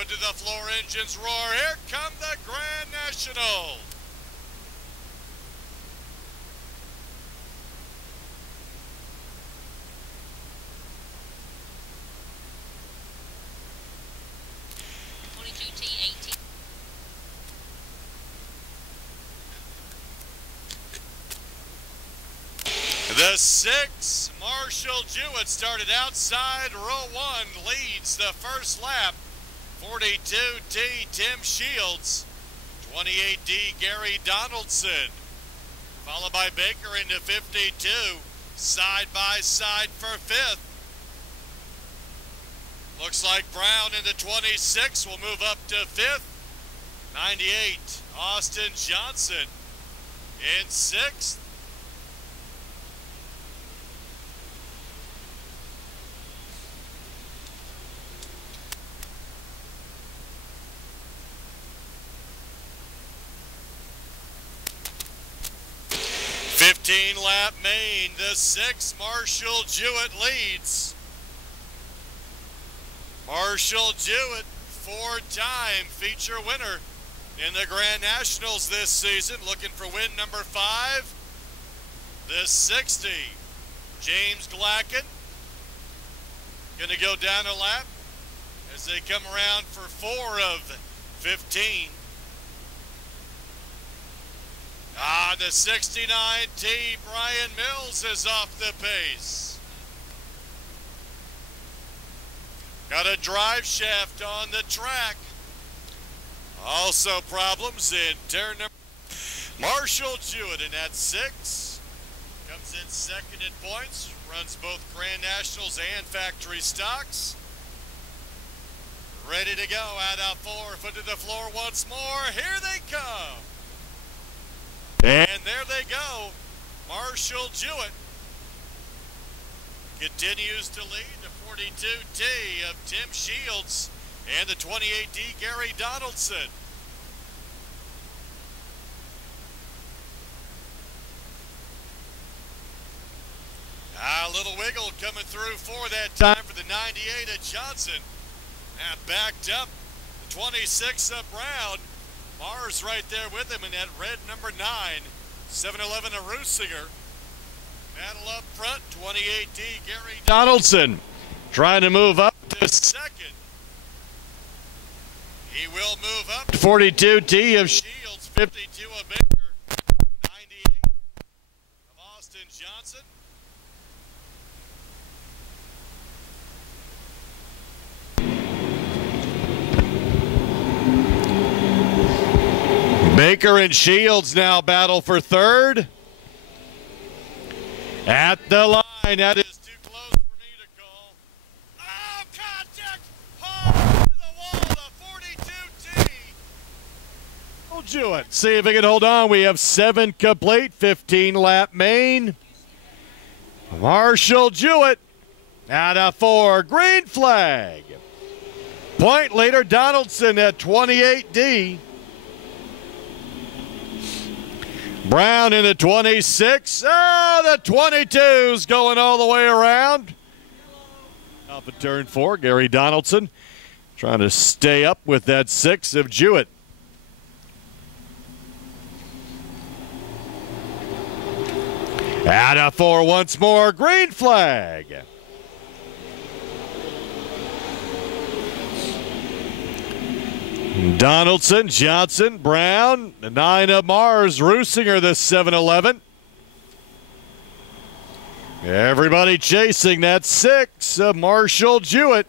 foot to the floor, engines roar. Here come the Grand National. The 6, Marshall Jewett, started outside row 1, leads the first lap. 42D, Tim Shields. 28D, Gary Donaldson. Followed by Baker into 52. Side by side for 5th. Looks like Brown into 26 will move up to 5th. 98, Austin Johnson in 6th. Lap main, the 6, Marshall Jewett leads. Marshall Jewett, 4-time feature winner in the Grand Nationals this season, looking for win number 5. The 60, James Glacken, gonna go down a lap as they come around for 4 of 15. The 69T, Brian Mills, is off the pace. Got a drive shaft on the track. Also problems in turn number. Marshall Jewett in at 6. Comes in second in points. Runs both Grand Nationals and factory stocks. Ready to go. Out 4, foot to the floor once more. Here they come. And there they go. Marshall Jewett continues to lead. The 42D of Tim Shields and the 28D Gary Donaldson. A little wiggle coming through for that time for the 98 of Johnson. Now backed up the 26 of Brown. Mars right there with him in that red number 9. 711 of Rusinger. Battle up front, 28D Gary Donaldson trying to move up to second. He will move up. 42D of Shields, 52 of Baker, 98 of Austin Johnson. Baker and Shields now battle for 3rd. At the line, that is too close for me to call. Oh, contact! Hard to the wall, the 42T. Oh, Jewett, see if he can hold on. We have 7 complete, 15-lap main. Marshall Jewett out 4, green flag. Point leader Donaldson at 28D. Brown in the 26. Oh, the 22's going all the way around. Off of turn 4, Gary Donaldson trying to stay up with that 6 of Jewett. Out 4 once more, green flag. Donaldson, Johnson, Brown, the 9 of Mars, Rusinger, the 711. Everybody chasing that 6 of Marshall Jewett.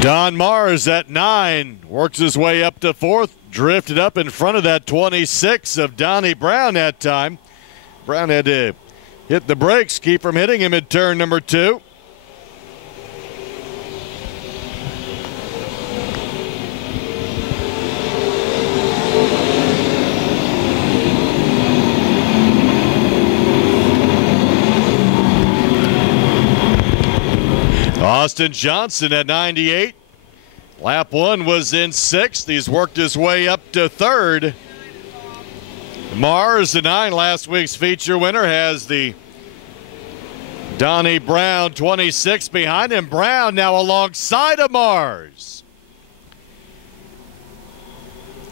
Don Mars at 9 works his way up to 4th. Drifted up in front of that 26 of Donnie Brown that time. Brown had to hit the brakes, keep from hitting him in turn number 2. Austin Johnson at 98. Lap 1 was in 6th. He's worked his way up to 3rd. Mars, the 9, last week's feature winner, has the Donnie Brown 26 behind him. Brown now alongside of Mars.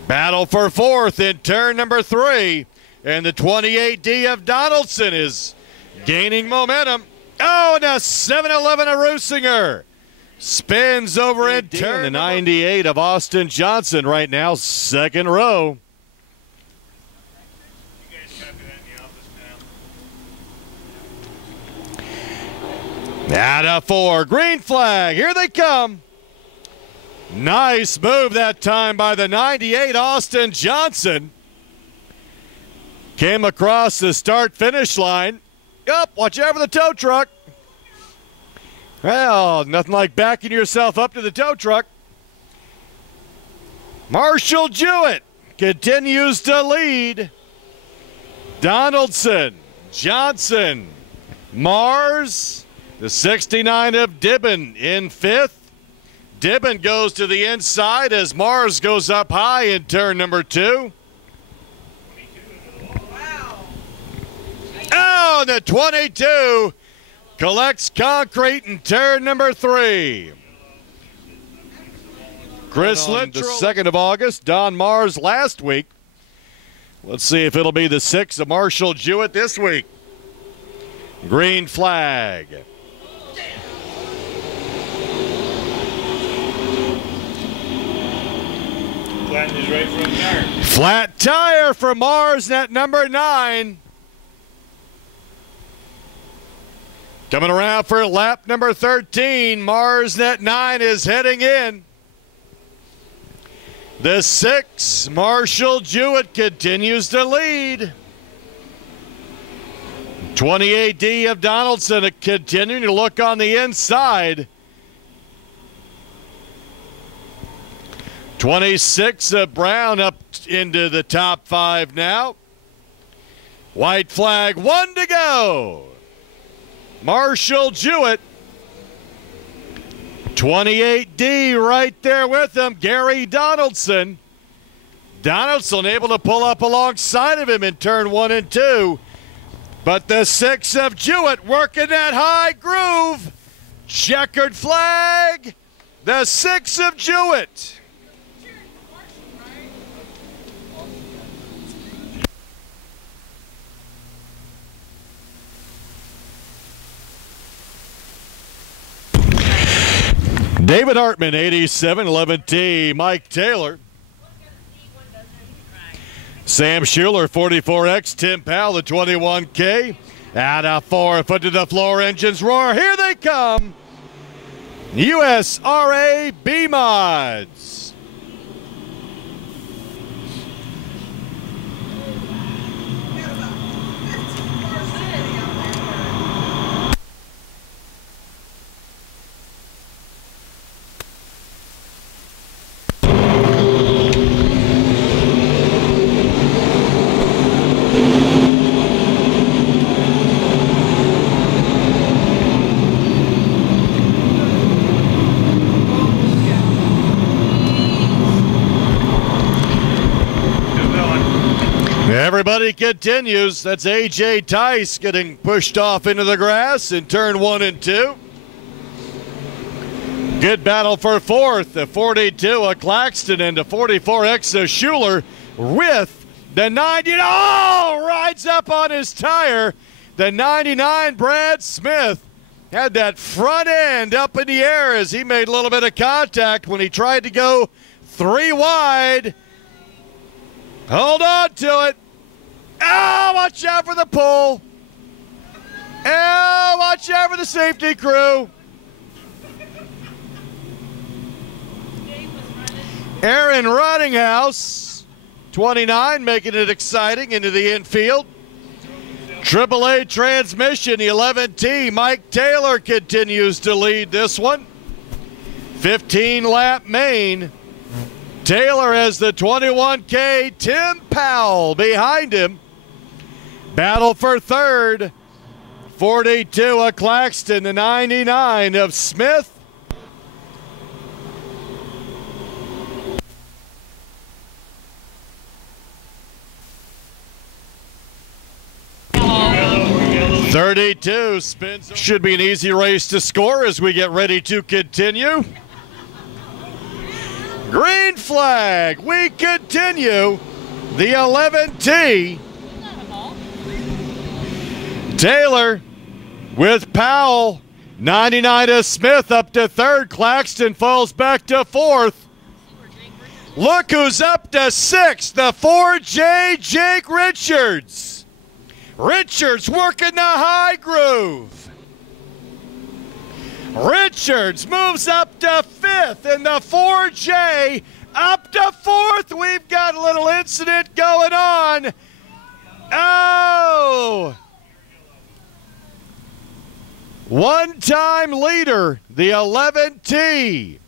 Battle for 4th in turn number 3. And the 28D of Donaldson is gaining momentum. Oh, and a 7-11 of Rusinger. Spins over in turn. The 98 of Austin Johnson right now, 2nd row. You guys copy that in the office now. Out of 4, green flag, here they come. Nice move that time by the 98 Austin Johnson. Came across the start-finish line. Up, watch out for the tow truck. Well, nothing like backing yourself up to the tow truck. Marshall Jewett continues to lead. Donaldson, Johnson, Mars, the 69 of Dibben in 5th. Dibben goes to the inside as Mars goes up high in turn number 2. Oh, the 22 collects concrete in turn number 3. Chris Littrell, the 2nd of August. Don Mars last week. Let's see if it'll be the 6th of Marshall Jewett this week. Green flag. Flatten his right front tire. Flat tire for Mars at number 9. Coming around for lap number 13, Mars net 9 is heading in. The 6, Marshall Jewett, continues to lead. 28D of Donaldson continuing to look on the inside. 26 of Brown up into the top 5 now. White flag, 1 to go. Marshall Jewett, 28D right there with him, Gary Donaldson. Donaldson able to pull up alongside of him in turn 1 and 2. But the 6 of Jewett working that high groove. Checkered flag, the 6 of Jewett. David Hartman, 8711T. Mike Taylor. Sam Schuler, 44X. Tim Powell, the 21K. Out of 4, foot to the floor, engines roar. Here they come. USRA B-Mods. Everybody continues. That's A.J. Tice getting pushed off into the grass in turn 1 and 2. Good battle for 4th. The 42 of Claxton and the 44X of Schuler with the 90. Oh, rides up on his tire. The 99 Brad Smith had that front end up in the air as he made a little bit of contact when he tried to go 3 wide. Hold on to it. Oh, watch out for the pull. Oh, watch out for the safety crew. Aaron Rottinghouse, 29, making it exciting into the infield. AAA transmission, the 11T. Mike Taylor continues to lead this one. 15-lap main. Taylor has the 21K. Tim Powell behind him. Battle for 3rd. 42 of Claxton, the 99 of Smith. 32 spins. Should be an easy race to score as we get ready to continue. Green flag. We continue the 11T. Taylor with Powell. 99 of Smith up to third. Claxton falls back to fourth. Look who's up to sixth. The 4J, Jake Richards. Richards working the high groove. Richards moves up to fifth, and the 4J up to fourth. We've got a little incident going on. Oh! One-time leader, the 11T.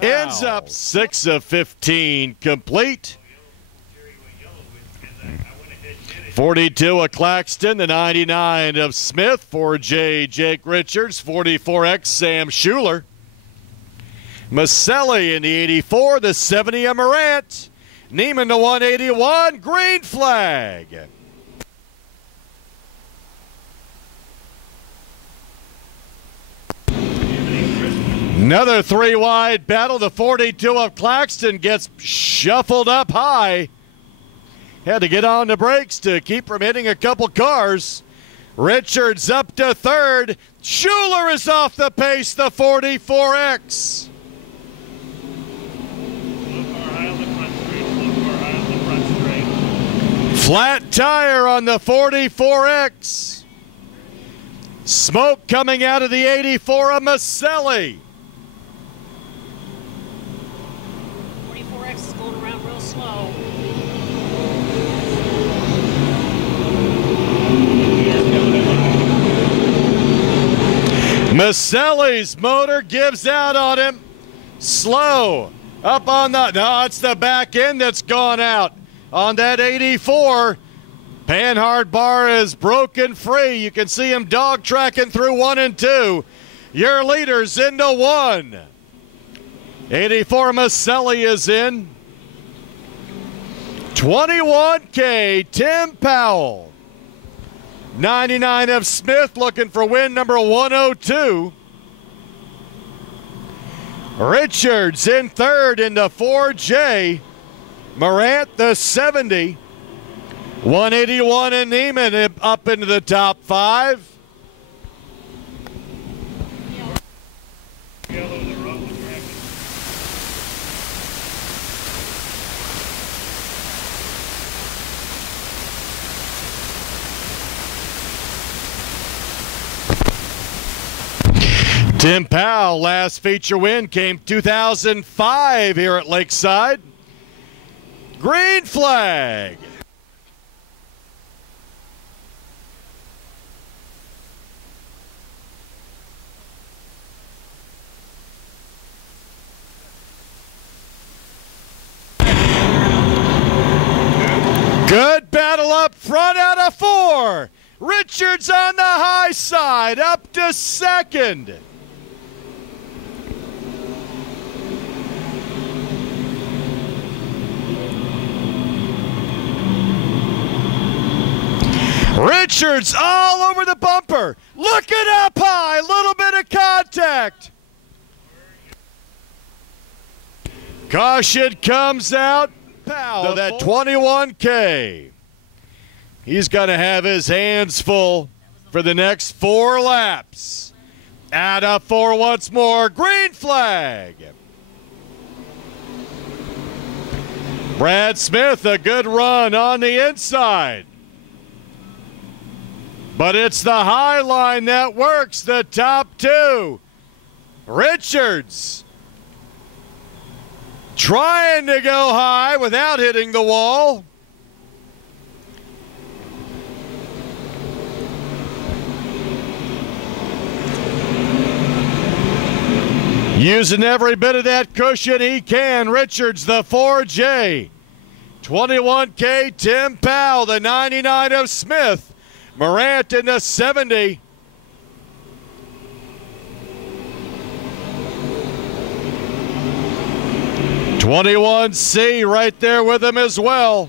Ends up 6 of 15 complete. 42 of Claxton, the 99 of Smith, 4J Jake Richards, 44X Sam Schuler. Maselli in the 84, the 70 of Morant. Neiman the 181, green flag. Another three-wide battle. The 42 of Claxton gets shuffled up high. Had to get on the brakes to keep from hitting a couple cars. Richards up to third. Schuler is off the pace, the 44X. Flat tire on the 44X. Smoke coming out of the 84 of Maselli. 44X is going around real slow. Maselli's motor gives out on him. Slow. Up on the, no, it's the back end that's gone out on that 84. Panhard bar is broken free. You can see him dog tracking through 1 and 2. Your leaders into 1. 84 Maselli is in. 21K Tim Powell. 99 of Smith looking for win number 102. Richards in third in the 4J. Morant the 70. 181 and Neiman up into the top 5. Tim Powell, last feature win came 2005 here at Lakeside. Green flag. Good battle up front out of 4. Richards on the high side, up to second. Richards all over the bumper. Looking up high, little bit of contact. Caution comes out. Powell, that 21K. He's going to have his hands full for the next 4 laps. Out of 4 once more. Green flag. Brad Smith, a good run on the inside. But it's the high line that works, the top 2. Richards trying to go high without hitting the wall. Using every bit of that cushion he can. Richards, the 4J. 21K, Tim Powell, the 99 of Smith. Morant in the 70. (21C) right there with him as well.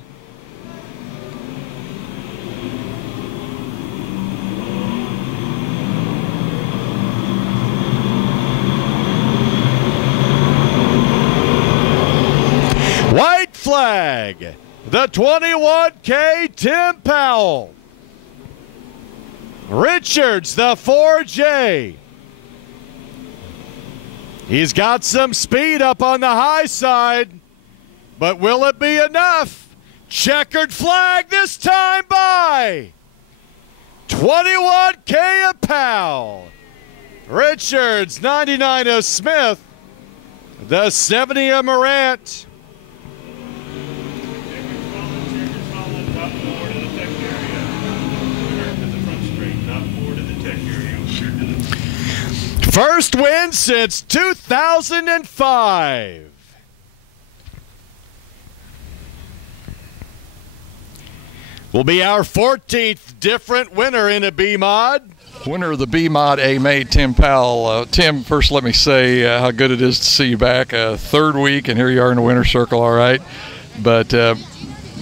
flag, the 21K Tim Powell. Richards, the 4J. He's got some speed up on the high side, but will it be enough? Checkered flag this time by 21K of Powell. Richards, 99 of Smith, the 70 of Morant. First win since 2005. Will be our 14th different winner in a B-Mod. Winner of the B-Mod A-Made, Tim Powell. Tim, first let me say how good it is to see you back. Third week, and here you are in the winner's circle, all right. But,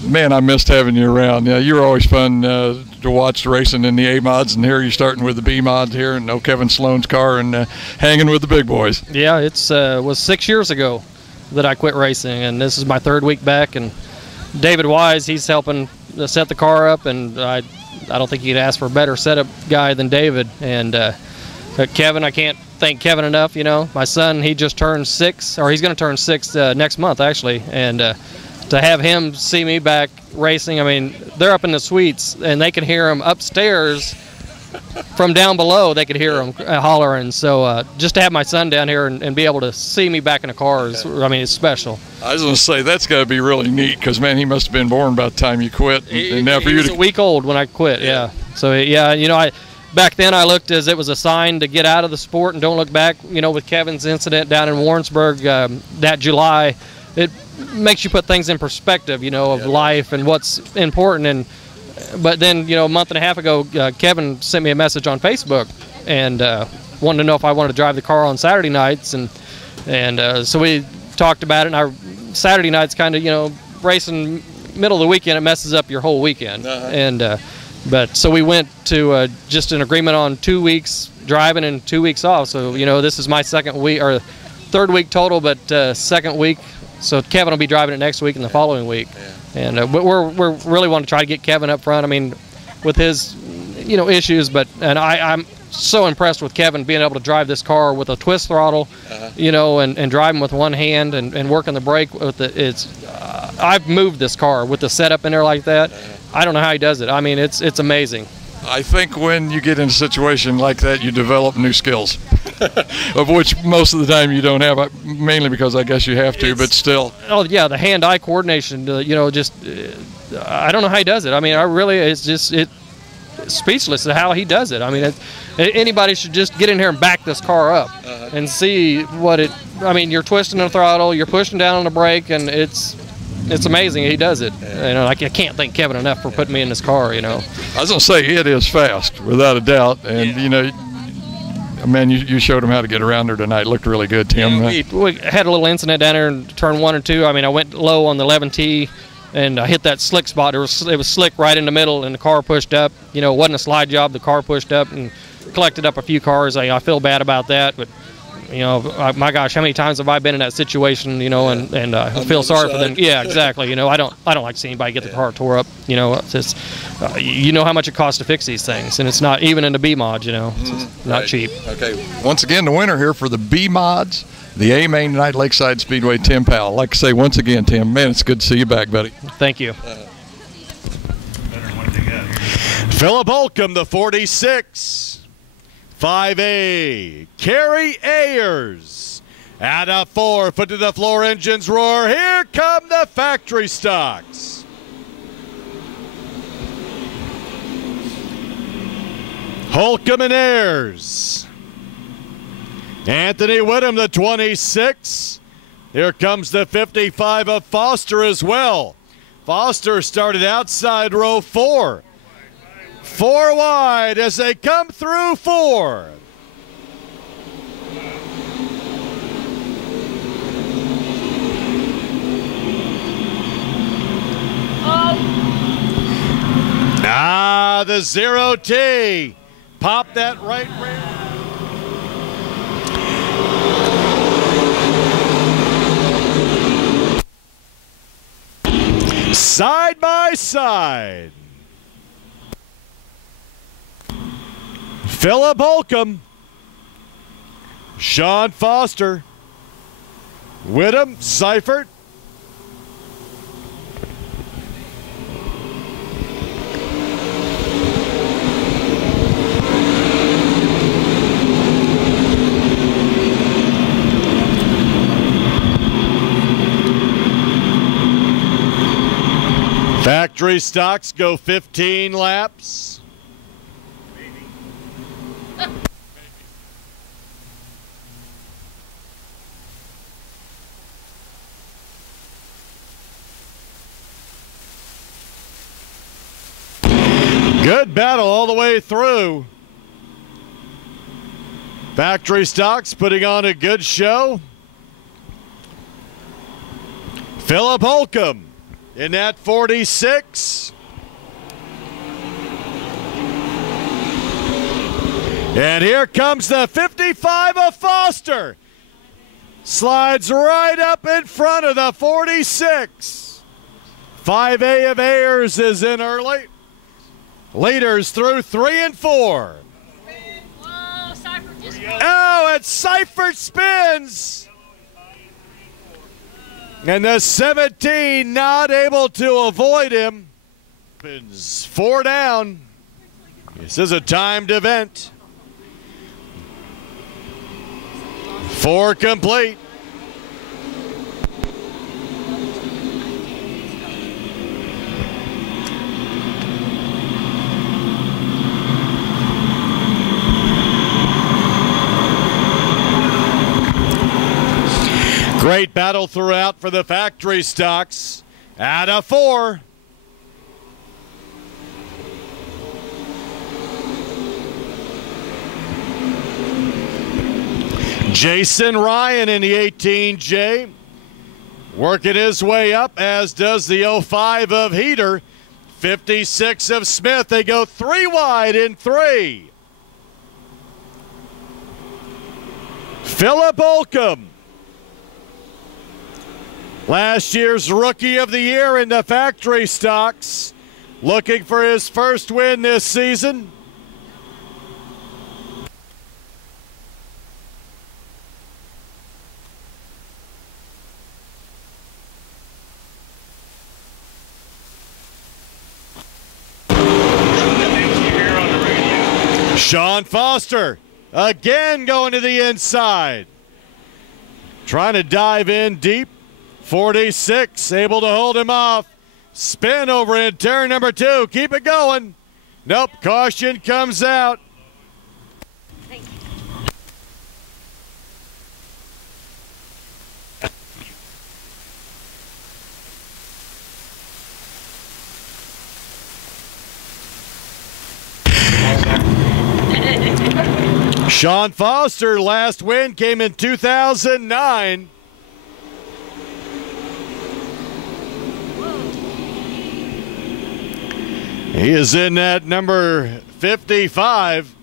man, I missed having you around. You were always fun to watch the racing in the A-Mods, and here you're starting with the B-Mods here, and Kevin Sloan's car, and hanging with the big boys. Yeah, it was 6 years ago that I quit racing, and this is my third week back. And David Wise, he's helping set the car up, and I don't think you'd ask for a better setup guy than David. And Kevin, I can't thank Kevin enough. You know, my son, he just turned 6, or he's going to turn 6 next month, actually, and to have him see me back racing, I mean, they're up in the suites, and they can hear him upstairs from down below. They could hear him hollering. So just to have my son down here and be able to see me back in the car is, I mean, it's special. I was going to say, that's got to be really neat because, man, he must have been born by the time you quit. And now for he you was a week old when I quit, yeah. So, yeah, you know, back then I looked as it was a sign to get out of the sport and don't look back. You know, with Kevin's incident down in Warrensburg that July, it makes you put things in perspective, you know, of life and what's important. But then, you know, a month and a half ago, Kevin sent me a message on Facebook and wanted to know if I wanted to drive the car on Saturday nights. And so we talked about it. And our Saturday nights kind of, you know, racing middle of the weekend, it messes up your whole weekend. But so we went to just an agreement on 2 weeks driving and 2 weeks off. So, you know, this is my second week, or third week total, but second week. So Kevin will be driving it next week and the following week. And but we're really want to try to get Kevin up front. I mean, with his, you know, issues, and I'm so impressed with Kevin being able to drive this car with a twist throttle, you know, and driving with one hand and working the brake with it. I've moved this car with the setup in there like that. I don't know how he does it. I mean, it's amazing. I think when you get in a situation like that, you develop new skills, of which most of the time you don't have, mainly because I guess you have to, but still. Oh, yeah, the hand-eye coordination, you know, just, I don't know how he does it. I mean, it's speechless at how he does it. I mean, anybody should just get in here and back this car up and see I mean, you're twisting the throttle, you're pushing down on the brake, and it's amazing he does it. You know, I can't thank Kevin enough for putting me in this car, you know. I was going to say, it is fast, without a doubt. And, you know, man, you showed him how to get around there tonight. It looked really good, Tim. Yeah, we had a little incident down there in turn 1 and 2. I mean, I went low on the 11T, and I hit that slick spot. It was slick right in the middle, and the car pushed up. You know, it wasn't a slide job. The car pushed up and collected up a few cars. I feel bad about that, but you know, my gosh, how many times have I been in that situation? You know, and I feel sorry for them. Yeah, exactly. You know, I don't like to see anybody get the car tore up. You know, it's just, you know how much it costs to fix these things, and it's not even in the B mod. You know, it's not cheap. Okay. Once again, the winner here for the B mods, the A-Main tonight, Lakeside Speedway, Tim Powell. Like I say, once again, Tim, man, it's good to see you back, buddy. Thank you. Philip Holcomb, the 46. 5A, Kerry Ayers. At a 4, foot to the floor, engines roar. Here come the factory stocks. Holcomb and Ayers. Anthony Whittam, the 26. Here comes the 55 of Foster as well. Foster started outside row 4. 4 wide as they come through 4. The 0T. Pop that right rear. side by side. Philip Holcomb, Sean Foster, Whittam, Seifert, factory stocks go 15 laps. Good battle all the way through. Factory stocks putting on a good show. Philip Holcomb in that 46. And here comes the 55 of Foster. Slides right up in front of the 46. 5A of Ayers is in early. Leaders through 3 and 4. Whoa, Seifert just Oh, and Seifert spins. And the 17 not able to avoid him. Spins 4 down. This is a timed event. 4 complete. Great battle throughout for the factory stocks. Out of 4. Jason Ryan in the 18J. Working his way up, as does the 05 of Heater. 56 of Smith. They go 3 wide in 3. Philip Holcomb, last year's Rookie of the Year in the factory stocks, looking for his first win this season. Sean Foster again going to the inside, trying to dive in deep. 46 able to hold him off. Spin over in turn number 2. Keep it going. Nope, caution comes out. Sean Foster, last win came in 2009. He is in that number 55,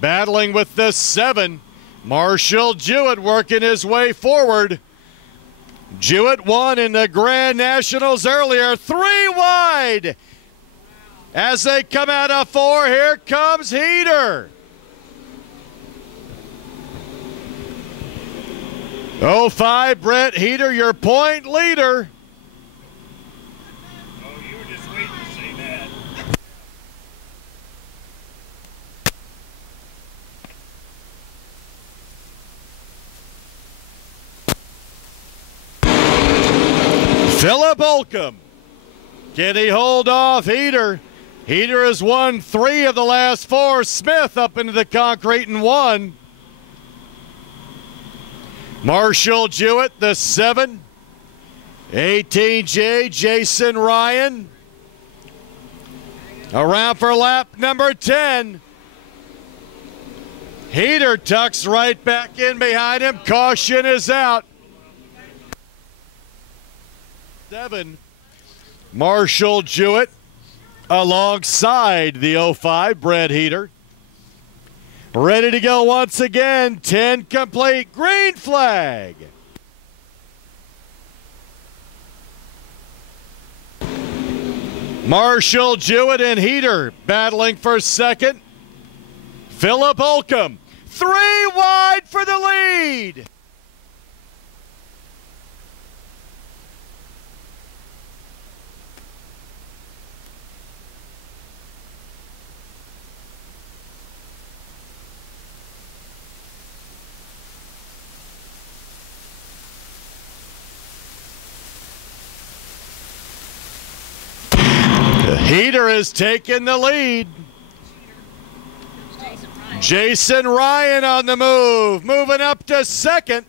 battling with the 7. Marshall Jewett working his way forward. Jewett won in the Grand Nationals earlier. 3 wide. As they come out of 4, here comes Heater. 05 Brett Heater, your point leader. Oh, you were just waiting to say that. Philip Holcomb. Can he hold off Heater? Heater has won 3 of the last 4. Smith up into the concrete and 1. Marshall Jewett, the 7. 18J, Jason Ryan. Around for lap number 10. Heater tucks right back in behind him. Caution is out. 7. Marshall Jewett alongside the 05 Brett Heater. Ready to go once again. 10 complete. Green flag. Marshall Jewett and Heater battling for second. Philip Holcomb, 3 wide for the lead. Heater is taking the lead. Jason Ryan on the move, moving up to second.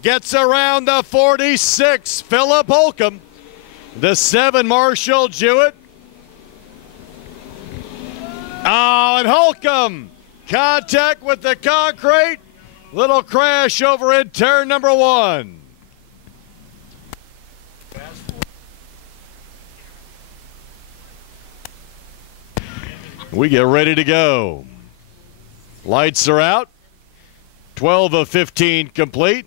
Gets around the 46, Philip Holcomb. The 7, Marshall Jewett. Oh, and Holcomb, contact with the concrete. Little crash over in turn number 1. We get ready to go. Lights are out. 12 of 15 complete.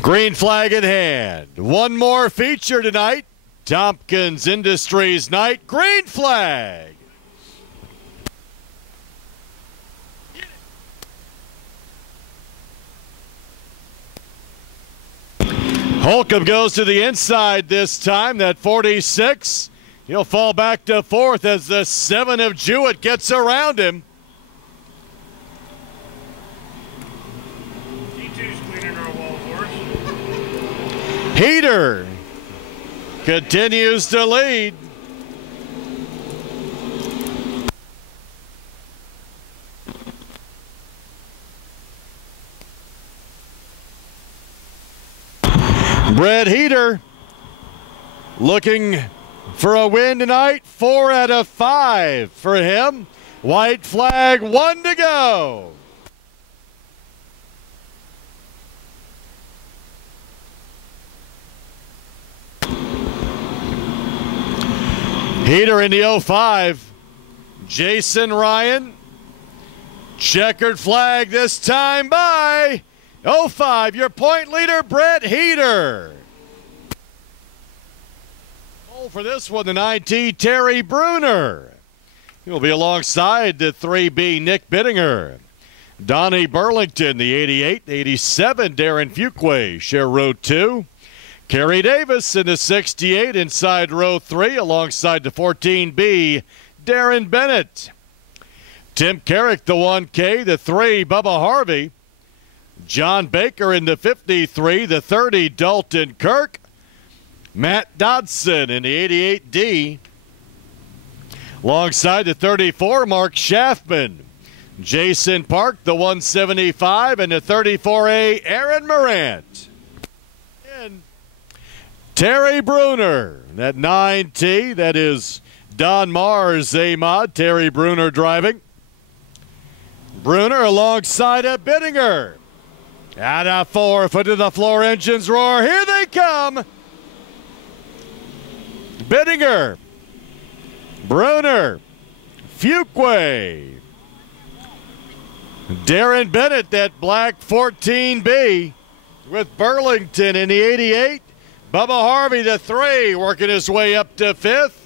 Green flag in hand. One more feature tonight. Tompkins Industries night. Green flag. Holcomb goes to the inside this time, that 46. He'll fall back to 4th as the 7 of Jewett gets around him. T2's cleaning our wall for us. Heater continues to lead. Brett Heater looking for a win tonight. 4 out of 5 for him. White flag, 1 to go. Heater in the 05. Jason Ryan. Checkered flag this time by 05, your point leader, Brett Heater. Pole for this one, the 9T, Terry Bruner. He'll be alongside the 3B, Nick Bittinger. Donnie Burlington, the 88, 87, Darren Fuquay, share row 2. Kerry Davis in the 68 inside row 3 alongside the 14B, Darren Bennett. Tim Carrick, the 1K, the 3, Bubba Harvey. John Baker in the 53, the 30, Dalton Kirk. Matt Dodson in the 88D. Alongside the 34, Mark Schaffman. Jason Park, the 175, and the 34A, Aaron Morant. And Terry Bruner, that 9T, that is Don Mars, A-Mod, Terry Bruner driving. Bruner alongside of Bittinger. Out of 4, foot to the floor, engines roar. Here they come. Bittinger, Bruner, Fuquay, Darren Bennett, that black 14B with Burlington in the 88. Bubba Harvey, the 3, working his way up to 5th.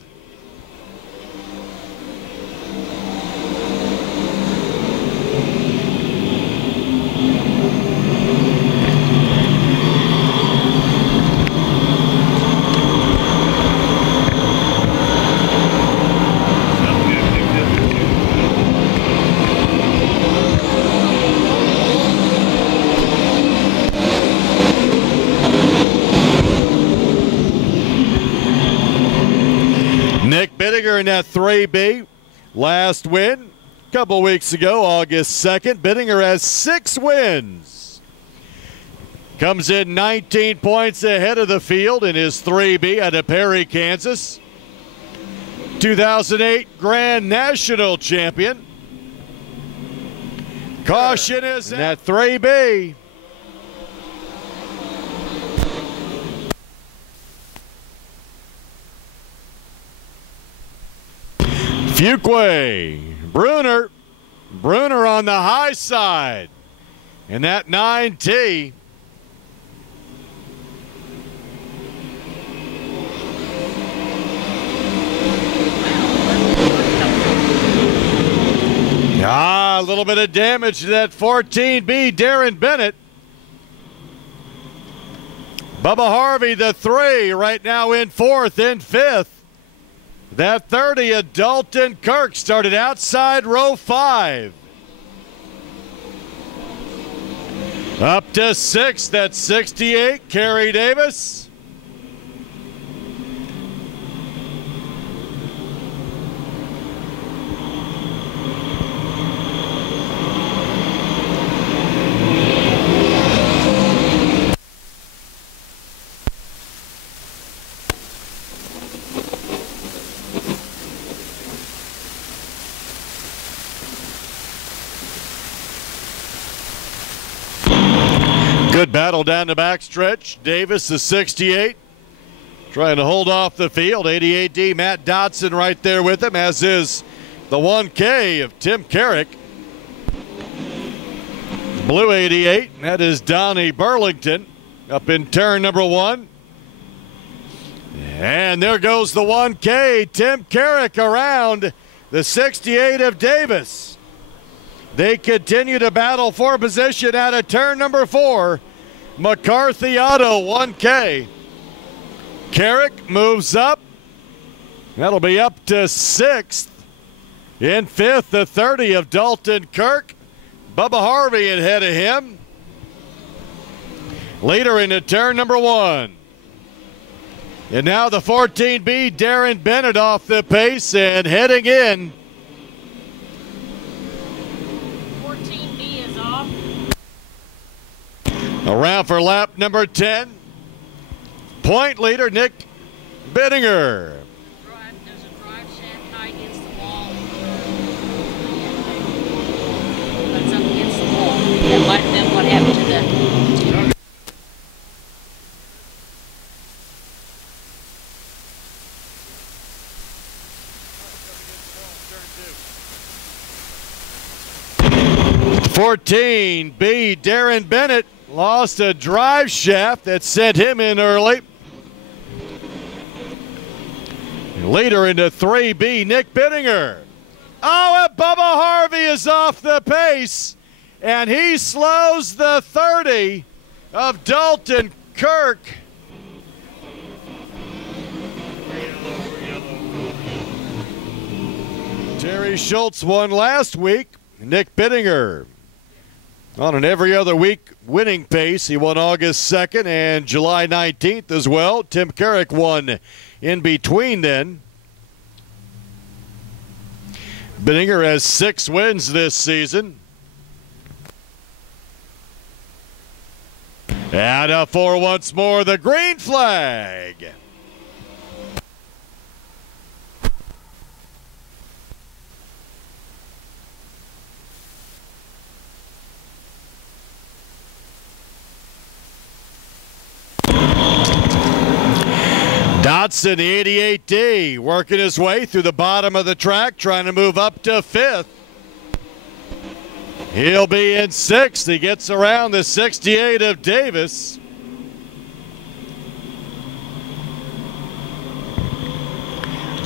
Nick Bittinger in that 3B. Last win a couple weeks ago, August 2nd. Bittinger has 6 wins. Comes in 19 points ahead of the field in his 3B out of Perry, Kansas. 2008 Grand National Champion. Caution is in that 3B. Fuquay, Bruner on the high side. in that 9T. A little bit of damage to that 14B, Darren Bennett. Bubba Harvey, the 3, right now in 4th and 5th. That 30 of Dalton Kirk started outside row 5. Up to 6th, that's 68, Kerry Davis. Good battle down the backstretch. Davis, the 68, trying to hold off the field. 88D, Matt Dodson right there with him, as is the 1K of Tim Carrick. Blue 88, that is Donnie Burlington up in turn number 1. And there goes the 1K, Tim Carrick around the 68 of Davis. They continue to battle for position out of turn number 4. McCarthy Auto 1K. Carrick moves up. That'll be up to 6th. In 5th, the 30 of Dalton Kirk. Bubba Harvey ahead of him. Leader into turn number 1. And now the 14B, Darren Bennett off the pace and heading in. 14B is off. Around for lap number 10. Point leader, Nick Bittinger. There's a drive shaft tied against the wall. That's up against the wall. That might have been what happened to the... B, Darren Bennett lost a drive shaft that sent him in early. Leader into 3B, Nick Bittinger. Oh, and Bubba Harvey is off the pace, and he slows the 30 of Dalton Kirk. Terry Schultz won last week. Nick Bittinger on an every other week winning pace. He won August 2nd and July 19th as well. Tim Carrick won in between then. Bittinger has 6 wins this season. And up for once more the green flag. Dodson, the 88D, working his way through the bottom of the track, trying to move up to 5th. He'll be in 6th. He gets around the 68 of Davis.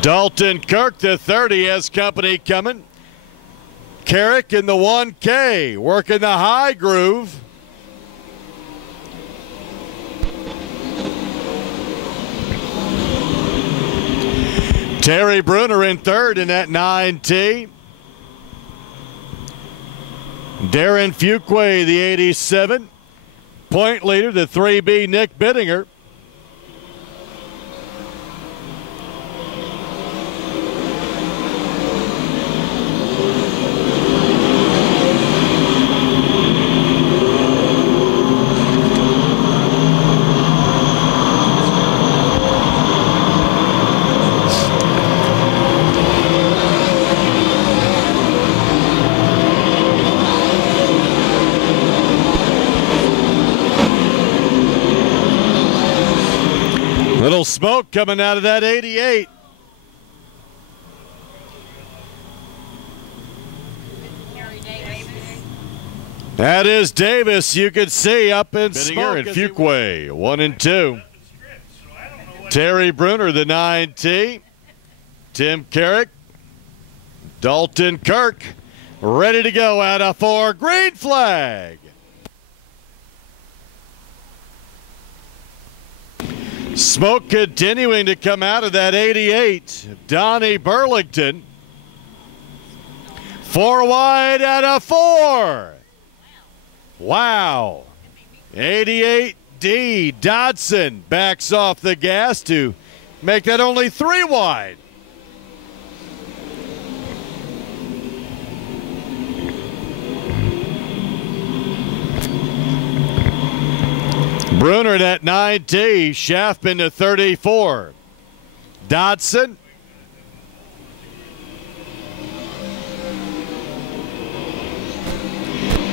Dalton Kirk, the 30, has company coming. Carrick in the 1K, working the high groove. Terry Bruner in 3rd in that 9T. Darren Fuquay, the 87. Point leader, the 3B, Nick Bittinger. Little smoke coming out of that 88. That is Davis. You can see up in Bittinger and Fuquay, 1 and 2. Terry Bruner, the 9T. Tim Carrick. Dalton Kirk, ready to go out of 4. Green flag. Smoke continuing to come out of that 88. Donnie Burlington. 4 wide out of 4. Wow. 88D Dodson backs off the gas to make that only 3 wide. Bruner at 9T, Schaffman to 34. Dodson.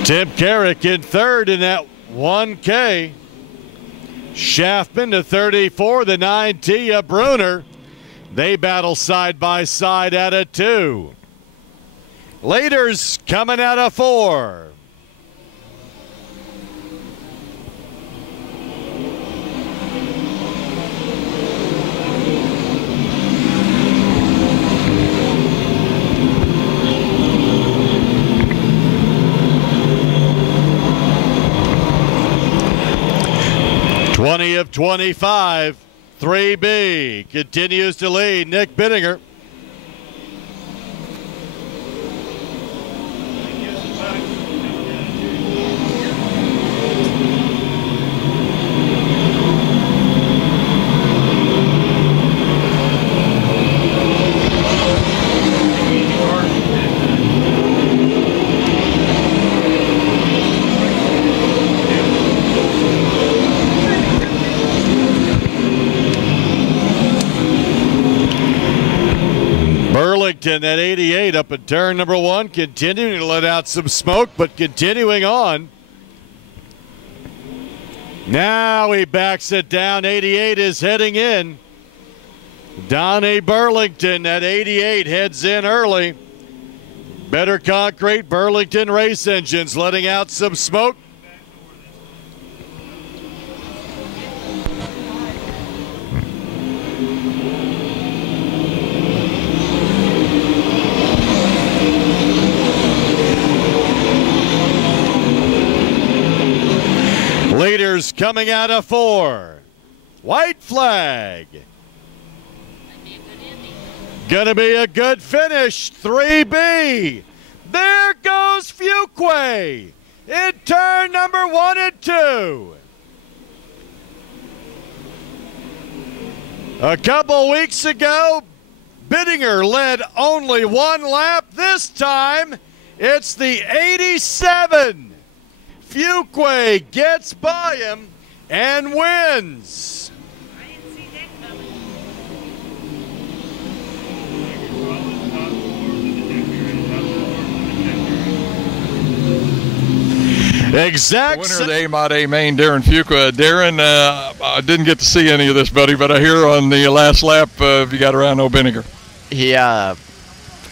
Tim Carrick in 3rd in that 1K. Schaffman to 34, the 9T of Bruner. They battle side by side out of 2. Leaders coming out of 4. Twenty of 25, 3B continues to lead. Nick Bittinger. Burlington at 88 up in turn number 1, continuing to let out some smoke, but continuing on. Now he backs it down. 88 is heading in. Donnie Burlington at 88 heads in early. Better Concrete, Burlington Race Engines letting out some smoke. Leaders coming out of 4. White flag. Gonna be a good finish. 3B. There goes Fuquay in turn number 1 and 2. A couple weeks ago, Bittinger led only 1 lap. This time, it's the 87. Fuquay gets by him and wins. I didn't see that coming. Exact Winner of the A-Mod A main, Darren Fuqua. Darren, I didn't get to see any of this, buddy, but I hear on the last lap you got around O'Biniger. Yeah,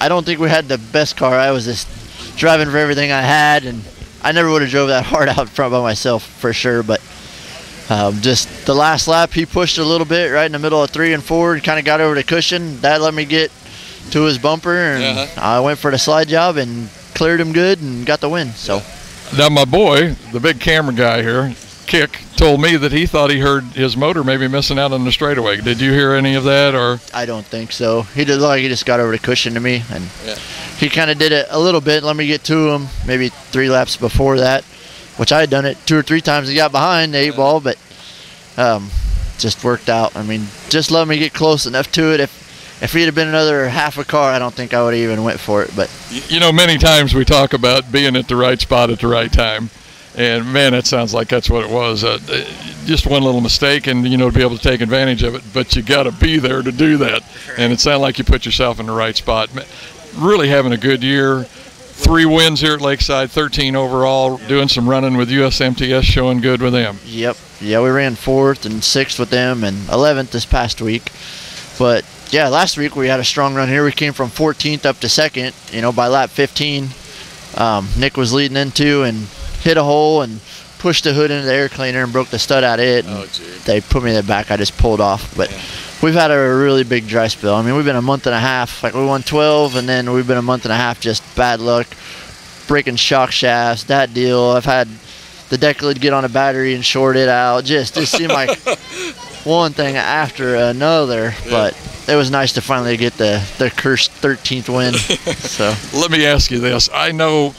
I don't think we had the best car. I was just driving for everything I had, and I never would have drove that hard out front by myself for sure. But just the last lap, he pushed a little bit right in the middle of 3 and 4 and kind of got over the cushion. That let me get to his bumper, and I went for the slide job and cleared him good and got the win. So. Now my boy, the big camera guy here, Kick, told me that he thought he heard his motor maybe missing out on the straightaway. Did you hear any of that? Or I don't think so. He did look like he just got over the cushion to me, and he kind of did it a little bit. Let me get to him maybe 3 laps before that, which I had done it 2 or 3 times. He got behind the 8 ball, but just worked out. I mean, just let me get close enough to it. If he'd have been another half a car, I don't think I would have even went for it. But you know, many times we talk about being at the right spot at the right time, and man, it sounds like that's what it was. Just one little mistake, and to be able to take advantage of it. But you got to be there to do that, and it sounded like you put yourself in the right spot. Really having a good year. 3 wins here at Lakeside, 13 overall. Doing some running with USMTS, showing good with them. Yep. Yeah, we ran 4th and 6th with them, and 11th this past week. But yeah, last week we had a strong run here. We came from 14th up to 2nd. By lap 15, Nick was leading into, and hit a hole and pushed the hood into the air cleaner and broke the stud out of it. And they put me in the back. I just pulled off. But we've had a really big dry spell. I mean, we've been a month and a half. Like, we won 12, and then we've been a month and a half just bad luck, breaking shock shafts, that deal. I've had the deck lid get on a battery and short it out. Just seemed like one thing after another. But it was nice to finally get the cursed 13th win. So let me ask you this. I know,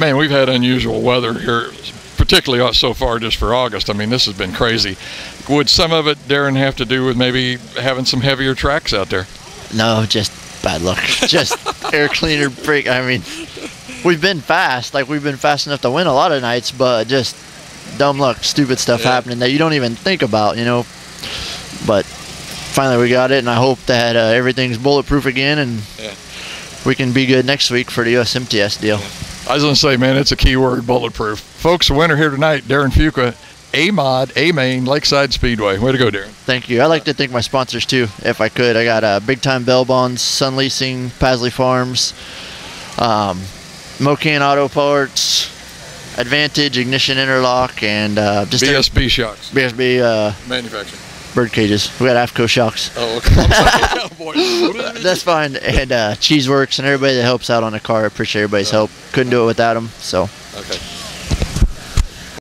man, we've had unusual weather here, particularly so far just for August. I mean, this has been crazy. Would some of it, Darren, have to do with maybe having some heavier tracks out there? No, just bad luck. Just air cleaner break. I mean, we've been fast. Like, we've been fast enough to win a lot of nights, but just dumb luck, stupid stuff happening that you don't even think about, you know. But finally we got it, and I hope that everything's bulletproof again, and we can be good next week for the USMTS deal. I was going to say, man, it's a key word, bulletproof. Folks, the winner here tonight, Darren Fuqua, A-Mod, A-Main, Lakeside Speedway. Way to go, Darren. Thank you. I'd like to thank my sponsors, too, if I could. I got Big Time Bell Bonds, Sun Leasing, Pasley Farms, Mocan Auto Parts, Advantage, Ignition Interlock, and just BSB Shocks. BSB Manufacturing. Bird cages. We got AFCO Shocks. Oh, okay. I'm sorry. That's fine. And Cheeseworks and everybody that helps out on the car. I appreciate everybody's help. Couldn't do it without them. So. Okay.